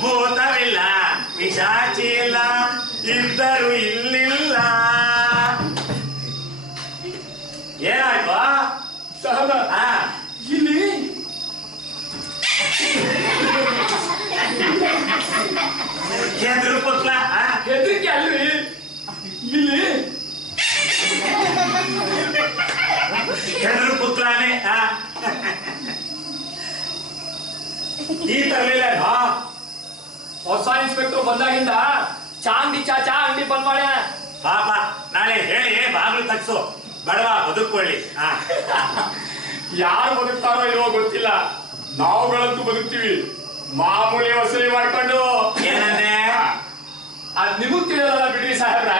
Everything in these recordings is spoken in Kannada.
ಭೂತವಿಲ್ಲ ಪಿಶಾಚಿ ಇಲ್ಲ ಇದ್ದರು ಇಲ್ಲಿಲ್ಲ. ಏನಾಯ್ತು ಸಾಹೇಬ್ರ? ಇಲ್ಲಿ ಹೆದ್ರು ಪುಕ್ಲ ಹೆದರಿಕೆ ಅಲ್ರಿ, ಇಲ್ಲಿ ಹೆದ್ರು ಪುಕ್ಲಾನೆ ಈ ತರಲಿಲ್ಲ. ಹೊಸ ಇನ್ಸ್ಪೆಕ್ಟರ್ ಬಂದಾಗಿಂದ ಚಾಂದಿ ಚಾಚಾ ಅಂಗಡಿ ಬಂದ್ ಮಾಡ್ಯಾನ. ಪಾಪ ನಾಳೆ ಹೇಳಿ ಬಾಗ್ಲು ತಗ್ಸು, ಬಡವ ಬದುಕೊಳ್ಳಿ. ಯಾರು ಬದುಕ್ತಾರೋ ಇಲ್ವೋ ಗೊತ್ತಿಲ್ಲ, ನಾವುಗಳಂತೂ ಬದುಕ್ತೀವಿ ಮಾಮೂಲಿ ವಸೂಲಿ ಮಾಡ್ಕೊಂಡು. ಏನಂದ್ರೆ ಅದ್ ನಿಮಗ್ ತಿಳಿಯೋದಲ್ಲ ಬಿಡ್ರಿ ಸಾಹೇಬ್ರ.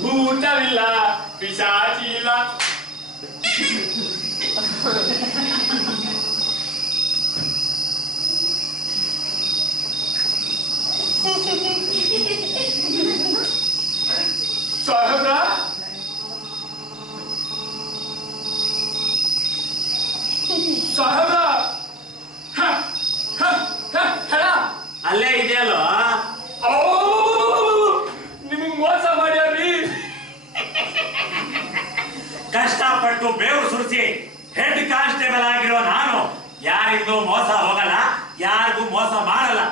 ಭೂತವಿಲ್ಲ ಪಿಶಾಚಿ ಇಲ್ಲ. ಸಾಹೇಬ್ರ ಸಾಹೇಬ್ರ ಹೇಳ ಅಲ್ಲೇ ಇದೆಯಲ್ಲೋ. ನಿಮಗ್ ಮೋಸ ಮಾಡ್ಯಾರ್ರಿ. ಕಷ್ಟಪಟ್ಟು ಬೇವು ಸುರಿಸಿ ಹೆಡ್ ಕಾನ್ಸ್ಟೇಬಲ್ ಆಗಿರೋ ನಾನು ಯಾರಿಗೂ ಮೋಸ ಹೋಗಲ್ಲ, ಯಾರಿಗೂ ಮೋಸ ಮಾಡಲ್ಲ.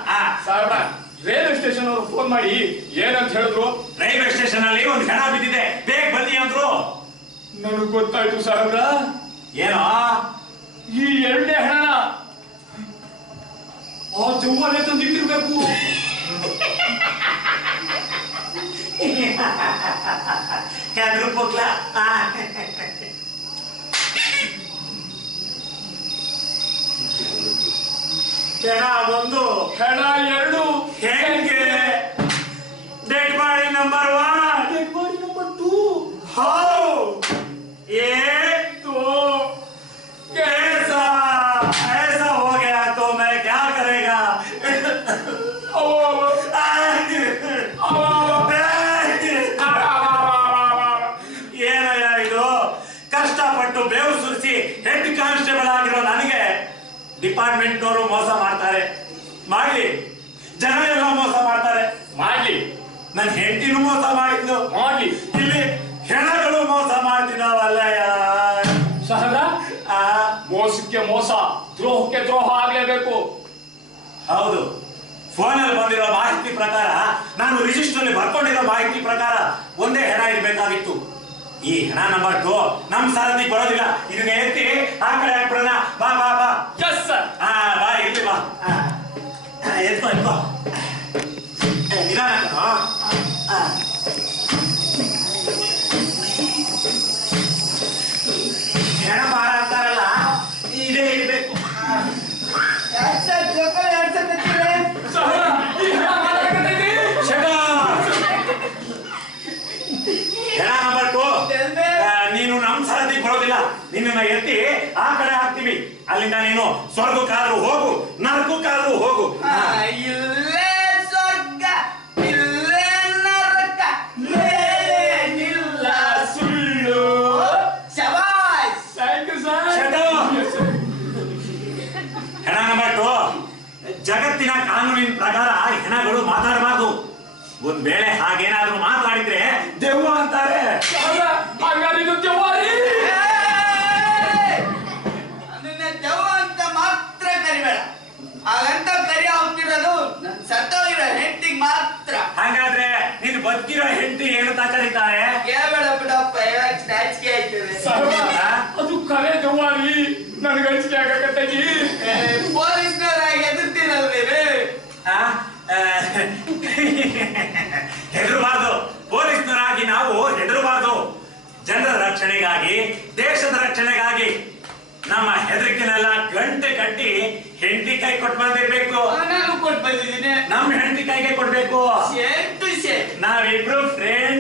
ಸಾಹೇಬ್ರ ರೈಲ್ವೆ ಸ್ಟೇಷನ್ ಅವ್ರು ಫೋನ್ ಮಾಡಿ ಏನಂತ ಹೇಳಿದ್ರು? ರೈಲ್ವೆ ಸ್ಟೇಷನ್ ಅಲ್ಲಿ ಒಂದು ಹೆಣ ಬಿದ್ದಿದೆ, ಬೇಗ ಬನ್ನಿ ಅಂದ್ರು. ನನಗ್ ಗೊತ್ತಾಯ್ತು ಸಾಹೇಬ್ರ. ಏನೋ ಈ ಎರಡನೇ ಹೆಣ ಆ ದೆವ್ವನೇ ತಂದಿಟ್ಟಿರ್ಬೇಕು. ಹೆದ್ರು ಪುಕ್ಲ. ಹೆಣ ಒಂದು ಹೆಣ ಎರಡು. ಹೆಂಗೆ? Dead body number 1, dead body number 2. How ये तो कैसा ऐसा हो गया तो मैं क्या करेगा? ಏನಯ್ಯ ಇದು? ಕಷ್ಟಪಟ್ಟು ಬೇವು ಸುರಿಸಿ ಹೆಡ್ ಕಾನ್ಸ್ಟೇಬಲ್ ಆಗಿರೋ ನನಗೆ ಡಿಪಾರ್ಟ್ಮೆಂಟ್ನವರು ಮೋಸ ಮಾಡ್ತಾರೆ. ಮಾಡ್ಲಿ, ಜನ ಎಲ್ಲ ಮೋಸ ಮಾಡ್ತಾರೆ. ಮಾಡ್ಲಿ, ನನ್ನ ಹೆಂಡತಿನೂ ಮೋಸ ಮಾಡಿದ್ಲು. ಮಾಡ್ಲಿ, ಇಲ್ಲಿ ಹೆಣಗಳು ಮೋಸ ಮಾಡ್ತಿದ್ದಾವಲ್ಲ. ಸಾಹೇಬ್ರ ಮೋಸಕ್ಕೆ ಮೋಸ, ದ್ರೋಹಕ್ಕೆ ದ್ರೋಹ ಆಗ್ಲೇಬೇಕು. ಹೌದು, ಫೋನಲ್ಲಿ ಬಂದಿರೋ ಮಾಹಿತಿ ಪ್ರಕಾರ, ನಾನು ರಿಜಿಸ್ಟರ್ ಅಲ್ಲಿ ಬರ್ಕೊಂಡಿರೋ ಮಾಹಿತಿ ಪ್ರಕಾರ ಒಂದೇ ಹೆಣ ಇರ್ಬೇಕಾಗಿತ್ತು. ಈ ಹೆಣ ನಂಬರ್ 2 ನಮ್ ಸರದಿ ಬರೋದಿಲ್ಲ. ಇದನ್ನ ಎತ್ತಿ ಆ ಕಡೆ ಹಾಕ್ಬಿಡೋಣ. ಬಾ ಬಾ ಬಾ. Yes sir. ಬಾ ಇಲ್ಲಿ ಬಾ. ಎತ್ಕೋ ಎತ್ಕೋ. ನಿಧಾನ. ಹೆಣ ಭಾರ ಅಂತಾರಲ್ಲ, ಇದೇ ಇರ್ಬೇಕು. ಹೆಣ ನಂಬರ್ 2 ನೀನು ನಮ್ ಸರದಿ ಬರೋದಿಲ್ಲ. ನಿನ್ನ ಎತ್ತಿ ಆ ಕಡೆ ಹಾಕ್ತೀವಿ. ಅಲ್ಲಿಂದ ನೀನು ಸ್ವರ್ಗಕ್ಕಾದ್ರೂ ಹೋಗು, ನರಕಕ್ಕಾದ್ರೂ ಹೋಗು. ಇಲ್ಲೇ ಸ್ವರ್ಗ ಇಲ್ಲೇ ನರಕ, ಮೇಲಿಲ್ಲ ಸುಳ್ಳು. ಶಬಾಷ್. Thank you sir. ಹೆಣ ನಂಬರ್ 2, ಜಗತ್ತಿನ ಕಾನೂನಿನ ಪ್ರಕಾರ ಹೆಣಗಳು ಮಾತಾಡಬಾರ್ದು. ಒಂದ್ ವೇಳೆ ಹಾಗೇನಾದ್ರೂ ಮಾತಾಡಿದ್ರೆ ದೆವ್ವ ಅಂತಾರೆ. ಹಾಗಾದ್ರೆ ಇದು ದೆವ್ವಾರಿ. ಅದನ್ನ ದೆವ್ವ ಅಂತ ಮಾತ್ರ ಕರಿಬೇಡ. ಹಾಗಂತ ಕರಿ ಹೋಗ್ತಿರೋದು ನನ್ ಸತ್ತೋಗಿರೋ ಹೆಂಡತಿಗೆ ಮಾತ್ರ. ಹಾಗಾದ್ರೆ ನೀನು ಬದುಕಿರೋ ಹೆಂಡತಿ ಏನಂತ ಕರೀತಾರೆ? ಕೇಳಬೇಡ ಬಿಡಪ್ಪ, ಹೇಳಕ್ ನಾಚಿಕೆ ಆಯ್ತದೆ. ಅದು ಕರೆ ದೆವ್ವಾರಿ. ನನಗೆ ಅನಿಸಿಕೆ ಆಗಕತ್ತೀ. ಪೊಲೀಸ್ನವರಾಗಿ ಎದುರ್ತೀರಲ್ರಿ. ಹೆದರಬಾರ್ದು. ಪೊಲೀಸ್ನವರಾಗಿ ನಾವು ಹೆದರಬಾರ್ದು. ಜನರ ರಕ್ಷಣೆಗಾಗಿ, ದೇಶದ ರಕ್ಷಣೆಗಾಗಿ ನಮ್ಮ ಹೆದರಿಕೆನೆಲ್ಲ ಗಂಟೆ ಕಟ್ಟಿ ಹೆಂಡತಿ ಕೈ ಕೊಟ್ಟು ಬಂದಿರ್ಬೇಕು. ನಾನು ಕೊಟ್ಟು ಬಂದಿದ್ದೀನಿ. ನಮ್ಮ ಹೆಂಡತಿ ಕೈಗೆ ಕೊಡ್ಬೇಕು. Share to share. ನಾವಿಬ್ರು ಫ್ರೆಂಡ್.